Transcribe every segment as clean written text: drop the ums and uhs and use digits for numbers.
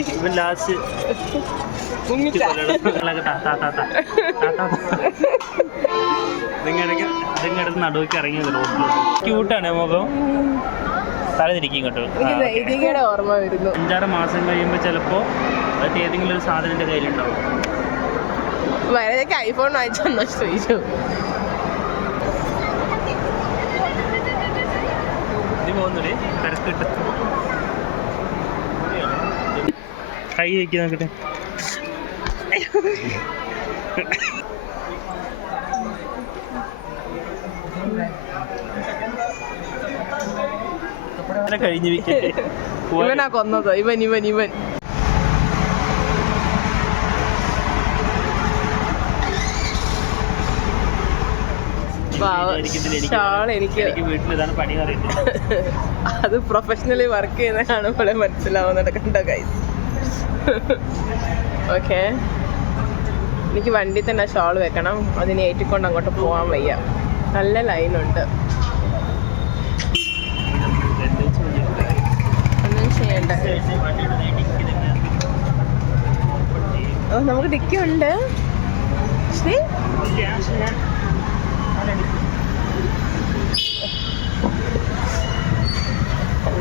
ഇവൻ ലാസ്റ്റ് ഇതിങ്ങടക്ക് നടുവയ്ക്ക് ഇറങ്ങിയത് റോഡിലോട്ട്. ക്യൂട്ടാണ് മുഖം. തലതിരിക്കും കേട്ടോ. ഓർമ്മ വരുന്നു. 5-6 മാസം കഴിയുമ്പോൾ ചിലപ്പോൾ അത് ഏതെങ്കിലും ഒരു സാധനം എൻ്റെ കയ്യിലുണ്ടാവും. വരതൊക്കെ ഐഫോൺ വാങ്ങിച്ചോ ചോദിച്ചു. ഇത് പോകുന്നില്ലേ കരക്കിട്ട് കൈ വയ്ക്കി നോക്കട്ടെ. കഴിഞ്ഞു ഇവനാ കൊന്നത്. ഇവൻ വീട്ടിലിതാണ് പണി പറയുന്നത്. അത് പ്രൊഫഷണലി വർക്ക് ചെയ്യുന്ന കാണുമ്പോഴേ മനസ്സിലാവുന്നുണ്ട്. കണ്ടോ ഗൈസ്? ഓക്കെ, എനിക്ക് വണ്ടി തന്നെ ഷോൾ വെക്കണം. അതിനെ ഏറ്റിക്കൊണ്ട് അങ്ങോട്ട് പോകാൻ വയ്യ. നല്ല ലൈനുണ്ട്. ഒന്നും ചെയ്യണ്ട. നമുക്ക് ഡിക്കി ഉണ്ട്.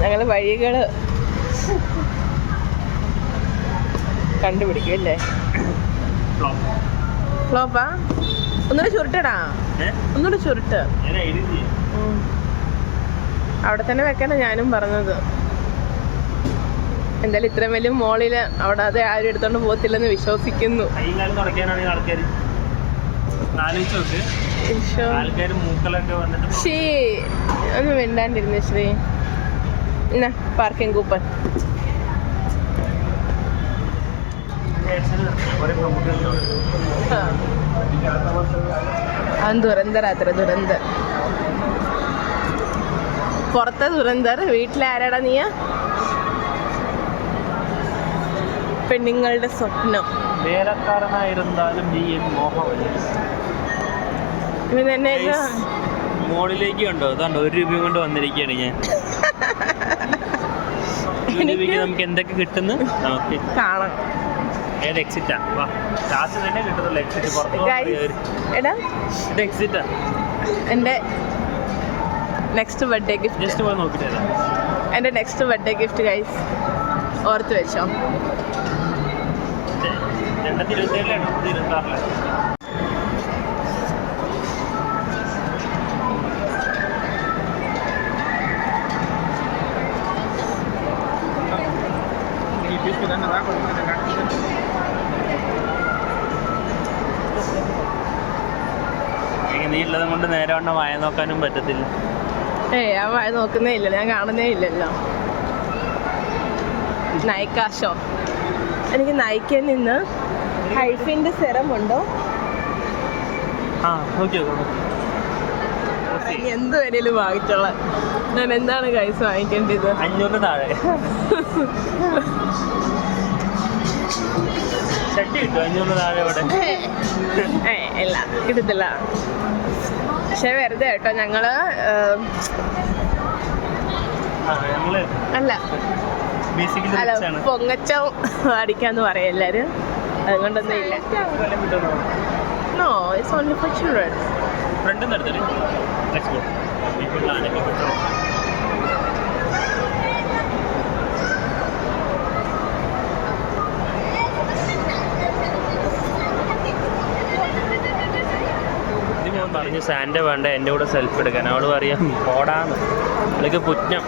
ഞങ്ങൾ വഴികള് കണ്ടുപിടിക്കും അല്ലേ? ഫ്ലോപ്പാ? ഒന്നുകൂടെ ചുരുട്ടടാ, ഒന്നുകൂടെ ചുരുട്ട്. അവിടെ തന്നെ വെക്കണം ഞാനും പറഞ്ഞത്. എന്തായാലും ഇത്രയും വലിയ മോളില് അവിടെ അത് ആരും എടുത്തോണ്ട് പോകത്തില്ലെന്ന് വിശ്വസിക്കുന്നു. ഒന്ന് മിണ്ടാണ്ടിരുന്നു ശ്രീ. എന്നാ പാർക്കിംഗ് കൂപ്പൺ. ദുരന്തരാത്ര ദുരന്തർ. പുറത്തെ ദുരന്തർ. വീട്ടിലാരാടാ നീ? പെണ്ണുങ്ങളുടെ സ്വപ്നം. വേലക്കാരനായിരുന്നാലും നീ മോഹമല്ലേ. മോളിലേക്ക് കണ്ടോ? അതാണ്ടോ 1 രൂപ കൊണ്ട് വന്നിരിക്കുകയാണ് ഞാൻ. നമുക്ക് എന്തൊക്കെ കിട്ടുന്നു നമുക്ക് കാണാം. ഏത് എക്സിറ്റാ? ലാസ്റ്റ് തന്നെ കിട്ടുന്നുള്ളൂ എക്സിറ്റ്. ഇത് എക്സിറ്റാ. എൻ്റെ നെക്സ്റ്റ് ബർത്ത്ഡേ ഗിഫ്റ്റ്. ജസ്റ്റ് പോയി നോക്കിട്ട് എൻ്റെ നെക്സ്റ്റ് ബർത്ത്ഡേ ഗിഫ്റ്റ് ഗൈസ്. ഓർത്ത് വെച്ചോ. 2027 26 നീ ഉള്ളത് കൊണ്ട് നേരെ വണ്ണം വായ നോക്കാനും പറ്റത്തില്ല. ഞാൻ വായ നോക്കുന്നേ ഇല്ലല്ലോ, ഞാൻ കാണുന്നേ ഇല്ലല്ലോ. നൈക്കാശോ? എനിക്ക് നൈക്കയിൽ നിന്ന് ഹൈഫിൻ്റെ സെറം ഉണ്ടോ? എന്ത് വരെയും വാങ്ങിച്ചോളാം. ഞാൻ എന്താണ് കൈസ് വാങ്ങിക്കേണ്ടത്? 500 താഴെ ഷർട്ട് കിട്ടും. 500 താഴെ അവിടെ ഇല്ല, കിട്ടത്തില്ല. പക്ഷെ വെറുതെ കേട്ടോ. ഞങ്ങള് അല്ല പൊങ്ങച്ചം അടിക്കാന്ന് പറയും എല്ലാരും. അതുകൊണ്ടൊന്നും ഇല്ല. No, it's only for children. പറഞ്ഞു സാൻഡ വേണ്ട എൻ്റെ കൂടെ സെൽഫി എടുക്കാൻ. അവള് പറയാം ഓടാന്ന്. അവൾക്ക് പുറ്റം.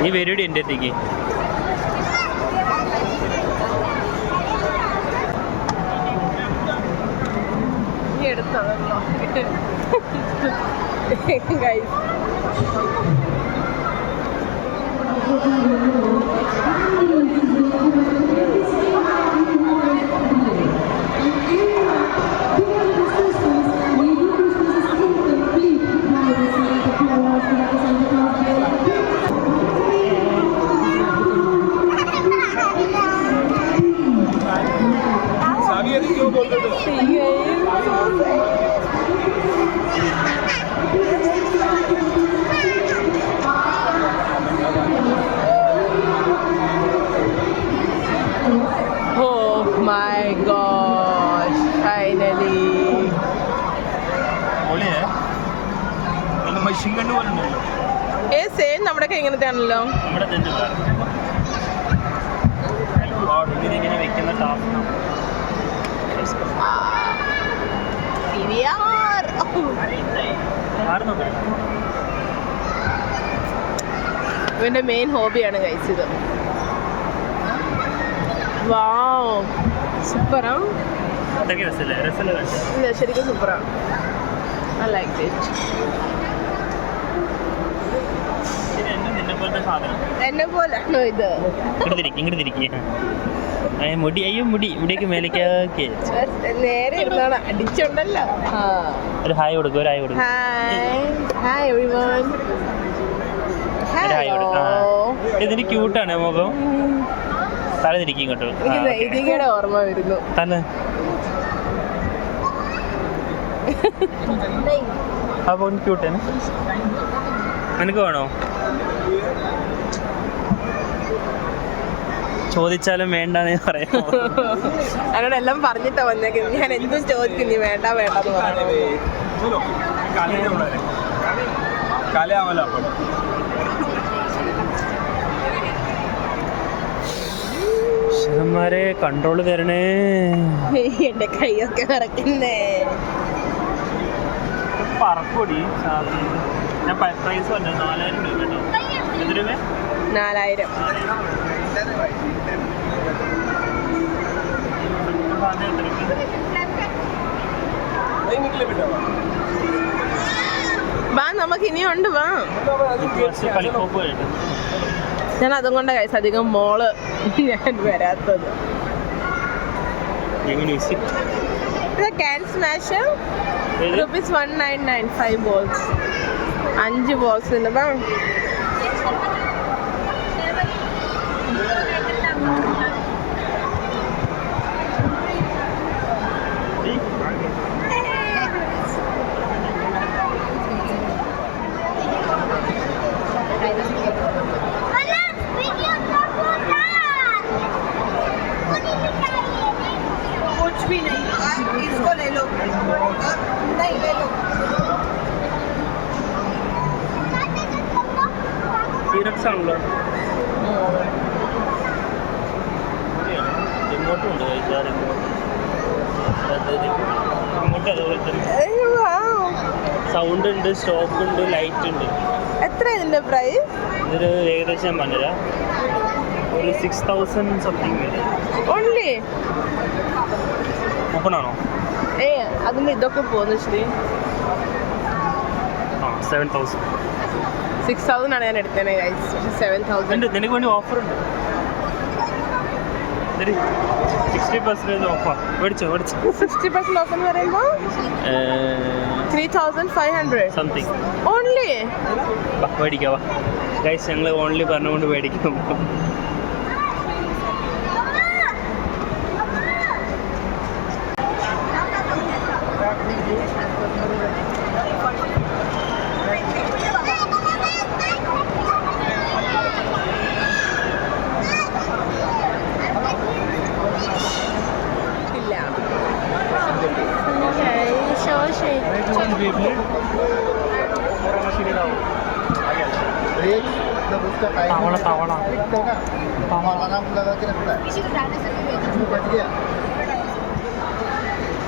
നീ വരുടി എൻ്റെ അടുത്തേക്ക്. എടുത്തോളൂ ഗൈസ്. സെയിം നമ്മുടെ ഒക്കെ ഇങ്ങനത്തെ ആണല്ലോ. നമ്മുടെ തന്നെ ഇതിങ്ങനെ വെക്കുന്ന ടാപ്പ് ഇവന്റെ മെയിൻ ഹോബിയാണ് കഴിച്ചത്. വാവ് സൂപ്പറാ. ശരിക്കും സൂപ്പറാ. I like it. എന്നെ പോലാണോ ഇത്? മുടി അയ്യോ മുടി ഇവിടേക്ക് മേലേക്കാക്കി നേരെ ഇരുന്നോളാം. അടിച്ചുണ്ടല്ലോ. ഒരു ഹായ് കൊടുക്കും. ഒരു ഹായ് കൊടുക്കും. Hi everyone. ഇതിന് ക്യൂട്ടാണ് മുഖം. തല തിരിക്കും ഇങ്ങോട്ട്. ഇതിയുടെ ഓർമ്മ വരുന്നു. തല അപ്പോൾ ക്യൂട്ടാണ്. നിനക്ക് വേണോ? ചോദിച്ചാലും വേണ്ടെന്ന് പറയാം. എന്നോട് എല്ലാം പറഞ്ഞിട്ടാ വന്നേക്കുന്നത്. ഞാൻ എന്തും ചോദിക്കും, നീ വേണ്ട വേണ്ടെന്ന് പറഞ്ഞു. ശിവന്മാരെ കൺട്രോള് തരണേ. എന്റെ കൈയൊക്കെ വിറക്കുന്നേ. പറക്കൂടി ഞാൻ പ്രൈസ് പറഞ്ഞു 4000 രൂപ കേട്ടോ. എത്ര രൂപ? 4000. വാ നമുക്ക് ഇനിയുണ്ട്. വാ ഞാൻ അതും കൊണ്ട് കഴിച്ച അധികം മോള് ഞാൻ വരാത്തത്. Can smash ₹199 5 balls. 5 balls ഉണ്ട്. വാ ആണല്ലോ. ഇങ്ങോട്ടും ഉണ്ട് കഴിച്ചാൽ ഇങ്ങോട്ട് അതുപോലെ തന്നെ സൗണ്ട് ഉണ്ട്, സ്റ്റോപ്പ് ഉണ്ട്, ലൈറ്റ് ഉണ്ട്. എത്ര ഇതിന്റെ പ്രൈസ്? ഇതൊരു ഏകദേശം ഞാൻ പറഞ്ഞുതരാം. ഒരു 6000 സംതിങ് വരും. ഓൺലി ഓപ്പൺ ആണോ? അതിന് ഇതൊക്കെ പോകുന്നു. ശരി 7000. 6000 ആണ് ഞാൻ എടുത്തത്. 7000 നിനക്ക് വേണ്ടി ഓഫർ ഉണ്ട്. 60% ഓഫർ. മേടിച്ചോ? 60% ഓഫ് എന്ന് പറയുമ്പോൾ 3500 സംതിങ് ഓൺലി. മേടിക്കാവാ ഗൈസ്, ഞങ്ങൾ ഓൺലി പറഞ്ഞുകൊണ്ട് മേടിക്കും.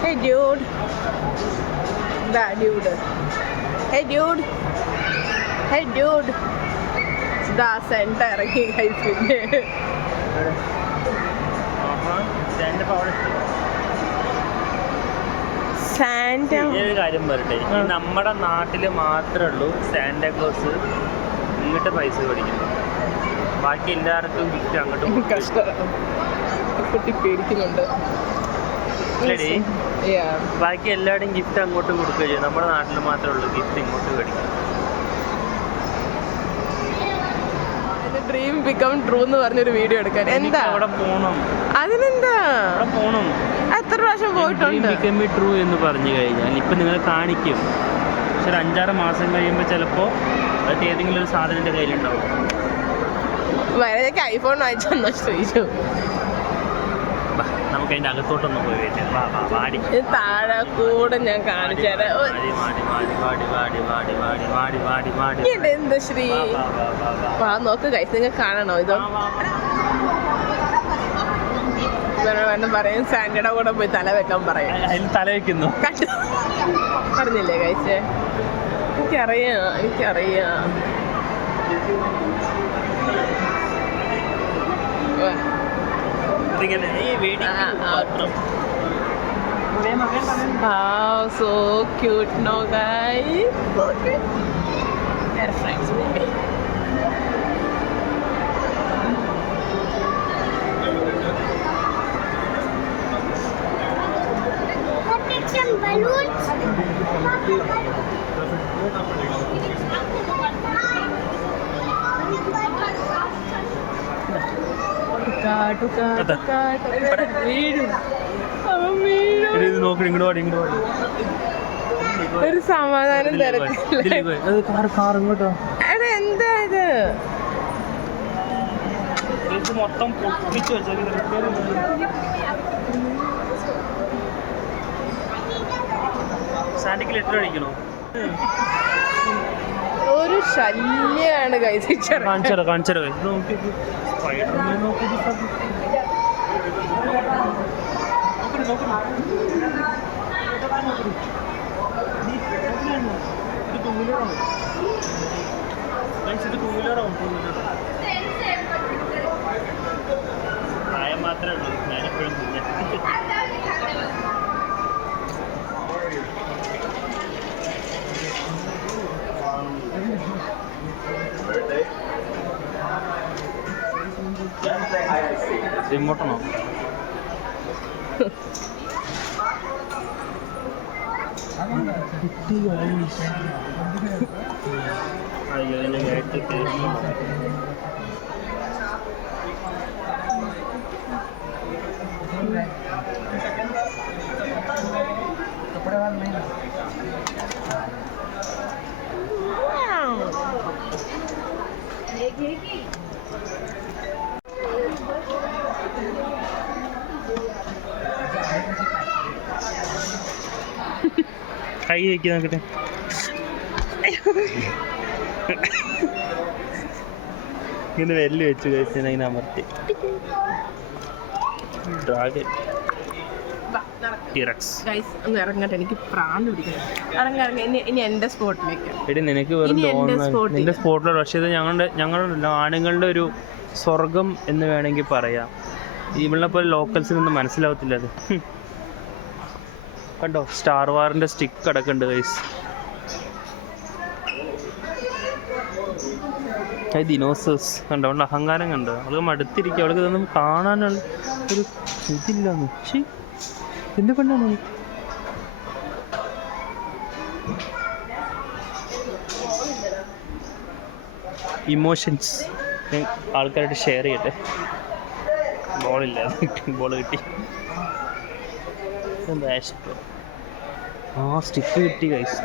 Hey dude. That dude. Hey dude. Hey dude. Da center ഇറങ്ങി കഴിച്ചില്ലേ? ഒരു കാര്യം പറയട്ടെ, നമ്മുടെ നാട്ടില് മാത്രമേ ഉള്ളൂ സാന്റാക്ലോസ് ഇങ്ങോട്ട് പൈസ മേടിക്കുന്നത്. ബാക്കി എല്ലാവർക്കും ഗിഫ്റ്റ് അങ്ങോട്ടും കുട്ടി പേടിക്കുന്നുണ്ട്. ബാക്കി എല്ലാവരുടെയും ഗിഫ്റ്റ് അങ്ങോട്ട് കൊടുക്കുക ചെയ്യും. നമ്മുടെ നാട്ടിൽ മാത്രമേ ഉള്ളൂ ഗിഫ്റ്റ് ഇങ്ങോട്ട് മേടിക്കും. ഡ്രീം ബിക്കം ട്രൂ എന്ന് പറഞ്ഞൊരു വീഡിയോ എടുക്കാൻ എന്താ അവിടെ പോണം? അതിനെന്താ അവിടെ പോണം. എത്ര പ്രാവശ്യം പോയിട്ടുണ്ട്? ബിക്കം ട്രൂ എന്ന് പറഞ്ഞു കഴിഞ്ഞാൽ ഇപ്പൊ നിങ്ങളെ കാണിക്കും. പക്ഷെ ഒരു 5-6 മാസം കഴിയുമ്പോൾ ചിലപ്പോൾ അത് ഏതെങ്കിലും ഒരു സാധനം എൻ്റെ കയ്യിലുണ്ടാവും. വരതൊക്കെ ഐഫോൺ വാങ്ങിച്ചു ശ്രീജു. നമുക്ക് അതിൻ്റെ അകത്തോട്ടൊന്ന് പോയി വരാം. വാ വാ വാടി ഇത് താഴെ കൂടെ ഞാൻ കാണിച്ചു തരാം. വാടി വാടി വാടി വാടി വാടി വാടി വാടി വാടി വാടി ഇത് എന്ത് ശ്രീ വാ നോക്ക് കഴിച്ച് നിങ്ങൾ കാണണോ ഇതോ വേണം പറയും സാൻഡിയുടെ കൂടെ പോയി തല വെക്കാൻ പറയും. അതിൽ തല വെക്കുന്നു കണ്ടു പറഞ്ഞില്ലേ കഴിച്ചേ എനിക്കറിയാം ഇതിങ്ങനെ ഈ വേടി മാത്രം. Wow, so cute, no guys? So cute. They're friends, baby. Take some balloons. ഇത് നോക്കി ഇങ്ങോട്ട് വാടി ഇങ്ങോട്ട് വാടി. ഒരു സമാധാനം തിരക്കില്ല. കാർ ഇങ്ങോട്ടോ എടാ എന്താ ഇത് മൊത്തം പൊട്ടിച്ചു വെച്ചാൽ സാൻഡിക്ക് ലെറ്റർ അടിക്കണോ? ഒരു ശല്യാണ് കഴിച്ചാൽ കാണിച്ചറ നോക്കി സ്പൈഡർമാൻ നോക്കി പ്രായം മാത്രമേ ഉള്ളൂ, ഞാനെപ്പോഴും റിമോട്ടാണോ? അയ്യോ എന്നെ കേട്ട് കൈ വയ്ക്കി നോക്കട്ടെ. ഇങ്ങനെ വെല്ല് വെച്ച് കഴിച്ചാൽ അതിനെ അമർത്തി. Dragon T-Rex. ഒന്ന് ഇറങ്ങട്ടെ, എനിക്ക് പ്രാന്ത് പിടിക്കണം. ഇനി എന്റെ സ്പോട്ടിലേക്ക്. എടി നിനക്ക് വെറും തോന്നുന്നു നിന്റെ സ്പോട്ടിലോട്ട്. പക്ഷേ ഇത് ഞങ്ങളുടെ ആണുങ്ങളുടെ ഒരു സ്വർഗം എന്ന് വേണമെങ്കിൽ പറയാം. ഇവളെ പോലെ ലോക്കൽസിനൊന്നും മനസ്സിലാവത്തില്ല അത്. കണ്ടോ സ്റ്റാർ വാറിന്റെ സ്റ്റിക്ക് കിടക്കുന്നുണ്ട് ഗൈസ്. ദിനോസേഴ്സ് കണ്ടോ, അവളുടെ അഹങ്കാരം കണ്ടോ, അവൾക്ക് മടുത്തിരിക്കുക. അവൾക്ക് ഇതൊന്നും കാണാനുള്ള ഒരു ഇതില്ലാന്ന്. പക്ഷേ എന്ത് പെണ്ണാണ് ഇമോഷൻസ് ആൾക്കാരായിട്ട് ഷെയർ ചെയ്യട്ടെ. ബോളില്ല, ബോൾ കിട്ടി. എന്താ സ്റ്റിക്ക് കിട്ടി ഗൈസ്.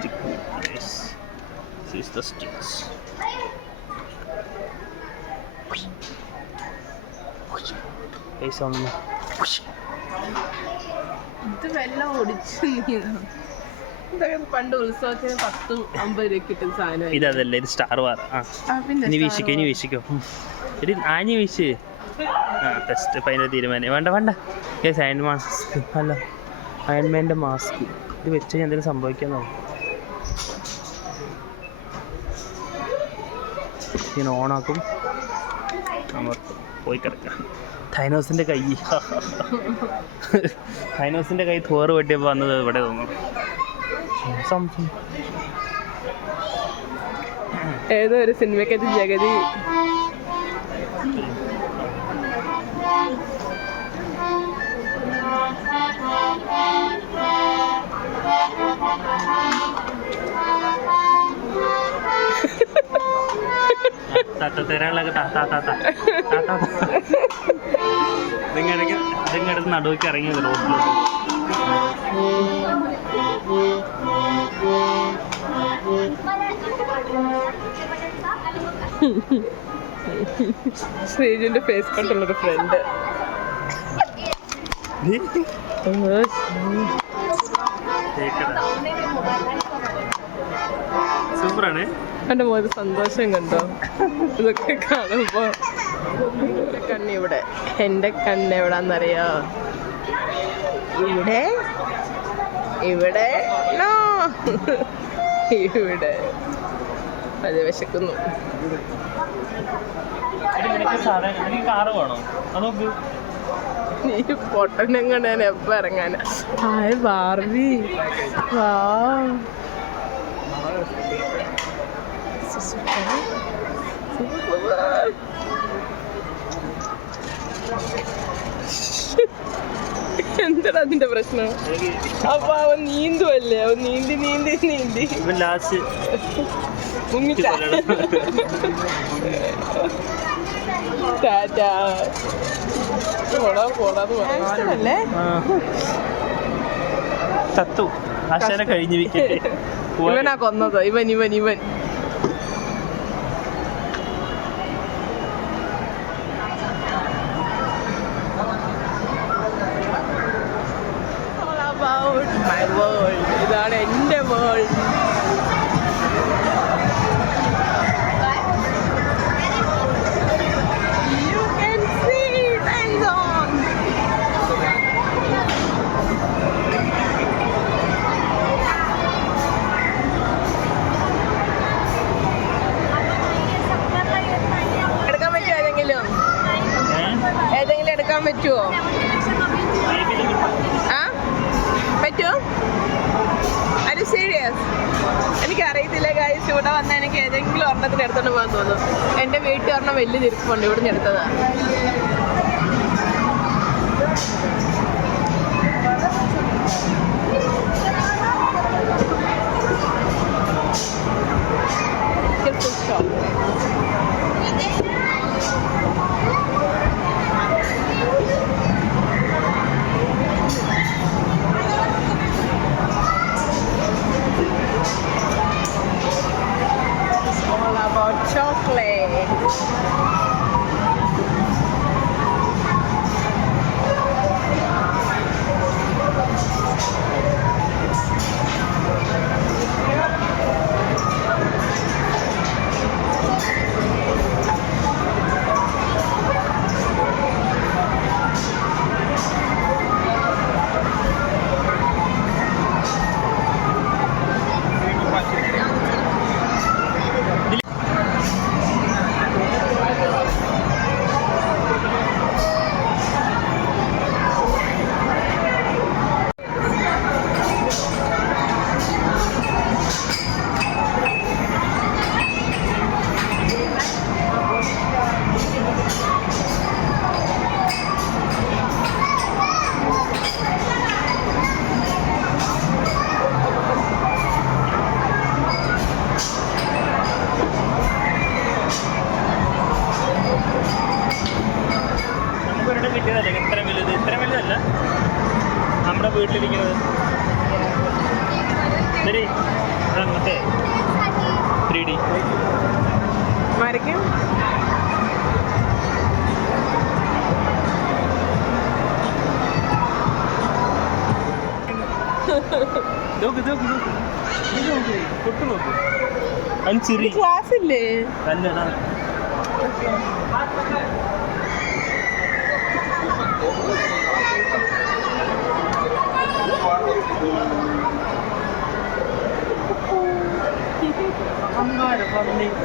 Stick sticks. ഇത് വെള്ളം ഒടിച്ചു. പണ്ട് ഉത്സവത്തിന് 10-50 രൂപ കിട്ടുന്ന സാധനം ഇതല്ലേ. ഇത് സ്റ്റാർ വാർ. ഇനി വീശിക്കോ എടി ആഞ്ഞി വീശ്. ടെസ്റ്റ് ഇപ്പം അതിൻ്റെ തീരുമാനം. വേണ്ട യെസ് അയൺ മാസ്ക് അല്ല അയൺമാൻ്റെ മാസ്ക്. ഇത് വെച്ച് എന്തെങ്കിലും സംഭവിക്കാന്നോ? ഇങ്ങനെ ഓണാക്കും, അമർത്തും, പോയി കിടക്കാം. ഥൈനോസിൻ്റെ കൈ തോറ് വെട്ടിയപ്പോൾ വന്നത് ഇവിടെ തോന്നുന്നു. ഏതോ ഒരു സിനിമക്കകത്ത് ജഗതി ഇതിങ്ങടുത്ത് നടുവയ്ക്ക് ഇറങ്ങിയത് റോഡിലോട്ട്. ശ്രീജുവിന്റെ ഫേസ് കണ്ടുള്ളൊരു ഫ്രണ്ട്. സൂപ്പറാണ്. എൻ്റെ മോന് സന്തോഷം കണ്ടോ ഇതൊക്കെ കാണുമ്പോ. എൻ്റെ കണ്ണിവിടെ, എൻ്റെ കണ്ണെവിടാന്നറിയോ? ഇവിടെ ഇവിടെ നോ ഇവിടെ. അത് വിശക്കുന്നു. കാറ് വേണോ? നോക്ക്, നീ പൊട്ടനെങ്ങനെ ഞാൻ എപ്പോ ഇറങ്ങാനാ? ഹായ് ബാർബി, വാ. എന്താ അതിന്റെ പ്രശ്നം? അപ്പൊ അവൻ നീന്തുവല്ലേ, അവൻ നീന്തി നീന്തി നീന്തി ലാസ്റ്റ് ചത്തു. ആശാനെ കഴിഞ്ഞു വിക്കറ്റ്. ഇവനാ കൊന്നത്, ഇവൻ ഇവൻ ഇവൻ. My world. ഇതാണ് എൻ്റെ world. You can see it on. എടുക്കാൻ പറ്റുമോ ഏതെങ്കിലും? ഏതെങ്കിലും എടുക്കാൻ പറ്റുമോ? പറ്റുമോ? അത് സീരിയസ്? എനിക്കറിയത്തില്ല ഗൈസ്. ഇവിടെ വന്നാൽ എനിക്ക് ഏതെങ്കിലും ഒരെണ്ണത്തിന് എടുത്തോണ്ട് പോകാൻ തോന്നും. എൻ്റെ വീട്ടിൽ ഒരെണ്ണം വലിയ തിരിപ്പുണ്ട്, ഇവിടെ നിന്ന് എടുത്തതാണ്. Chocolate. നമ്മുടെ വീട്ടിലിരിക്കുന്നത് മറ്റേ 3D വരയ്ക്കും. ക്ലാസ് ഇല്ലേ?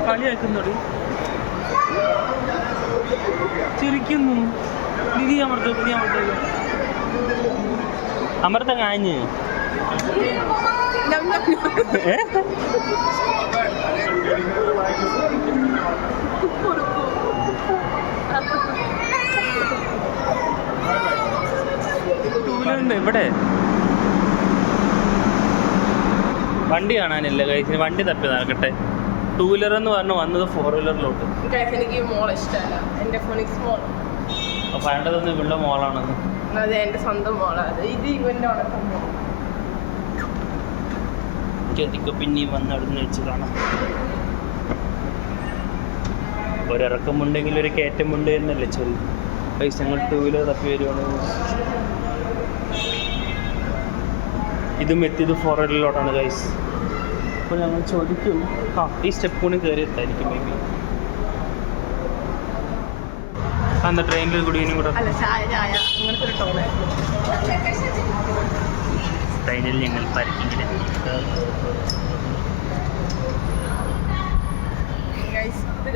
കളിയാക്കുന്നോട് ചിരിക്കുന്നു. നിധി അമൃത കാഞ്ഞ് ഇവിടെ വണ്ടി കാണാനില്ല കഴിച്ച്. വണ്ടി തപ്പി നടക്കട്ടെ. 2 വീലർ എന്ന് പറഞ്ഞു വന്നത് 4 വീലറിലോട്ട്. എനിക്ക് മോൾ ഇഷ്ടമല്ല. എൻ്റെ ഫോണിക്സ് മോൾ പണ്ടതൊന്നും ഇവളുടെ മോളാണെന്ന്. അതെ, എൻ്റെ സ്വന്തം മോളാണ്. ഇത് ഇവൻ്റെ ഉണക്കം മോൾ. പിന്നെയും വന്ന് അവിടെ നിന്ന് വെച്ച് കാണാം. ഒരിറക്കമുണ്ടെങ്കിൽ ഒരു കയറ്റമുണ്ട് എന്നല്ലേ ചൊല്ലി. പൈസ ഞങ്ങൾ 2 വീലർ തപ്പി വരുവാണ്. ഇതും എത്തിയത് ഫോറയിലോട്ടാണ് ഗൈസ്. അപ്പോൾ ഞങ്ങൾ ചോദിക്കും, ഈ സ്റ്റെപ്പ് കൂടി കയറി എത്തായിരിക്കും മേ ബി. എന്താ ട്രെയിനിൽ കൂടി ഇനി കൂടെ ട്രെയിനിൽ ഞങ്ങൾ പാർക്കിങ്ങിൽ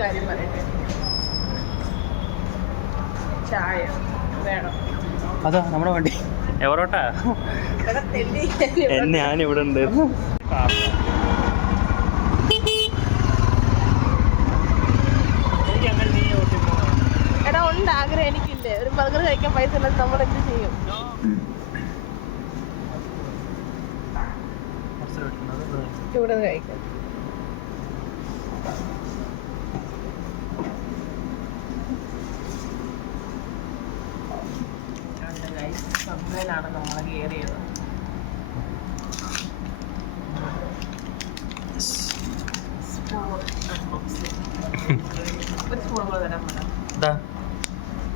കാര്യം പറയട്ടെ, ചായ വേണം. അതാ നമ്മുടെ വണ്ടി എവറോട്ടാ ഞാനിവിടെ ഉണ്ട്. എടാ ഉണ്ട് ആഗ്രഹം, എനിക്കില്ലേ ഒരു ബർഗർ കഴിക്കാൻ പൈസ ഇല്ലാതെ നമ്മൾ എന്ത് ചെയ്യും? ഇവിടെ കഴിക്കാം. സബ്വേയിലാണ് നമ്മൾ കയറിയത്. ഒരു സ്പൂൺ പോലെ തരാൻ പറ്റാം.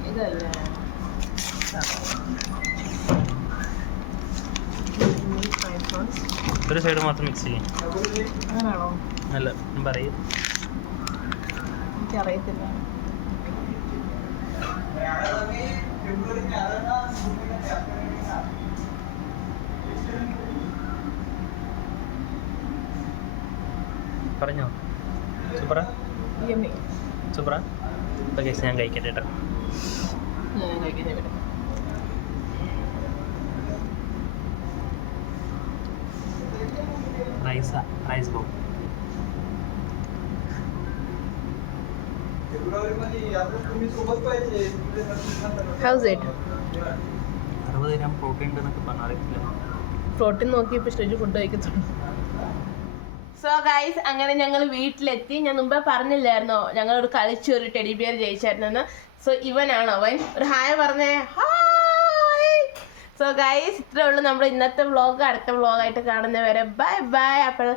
ഇതല്ലേ ഒരു സൈഡ് മാത്രം മിക്സ് ചെയ്യും. അങ്ങനെയാണോ? അല്ല പറയും, എനിക്കറിയത്തില്ല. പറഞ്ഞോ. സൂപ്പറാ സൂപ്പറാ. ഓക്കെ ഞാൻ കഴിക്കട്ടെ കേട്ടോ. റൈസ് ബോ ഹൗസ് ഇറ്റ്? 60 ഗ്രാം പ്രോട്ടീൻ ഉണ്ടെന്നൊക്കെ പറഞ്ഞാൽ അറിയത്തില്ല. പ്രോട്ടീൻ നോക്കി ഇപ്പൊ സ്റ്റേജ് ഫുഡ് കഴിക്കത്തുള്ളൂ. സോ ഗൈസ്, അങ്ങനെ ഞങ്ങൾ വീട്ടിലെത്തി. ഞാൻ മുമ്പേ പറഞ്ഞില്ലായിരുന്നോ ഞങ്ങളോട് കളിച്ച് ഒരു ടെഡി ബിയർ ജയിച്ചായിരുന്നെന്ന്. സോ ഇവനാണ് അവൻ. ഒരു ഹായ് പറഞ്ഞേ. ഹായ്. സോ ഗൈസ്, ഇത്രേ ഉള്ളൂ നമ്മുടെ ഇന്നത്തെ വ്ളോഗ്. അടുത്ത വ്ളോഗായിട്ട് കാണുന്നവരെ ബൈ ബൈ. അപ്പോൾ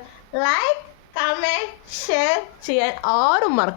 ലൈക്ക് കമൻറ്റ് ഷെയർ ചെയ്യാൻ ആരും മറക്കും.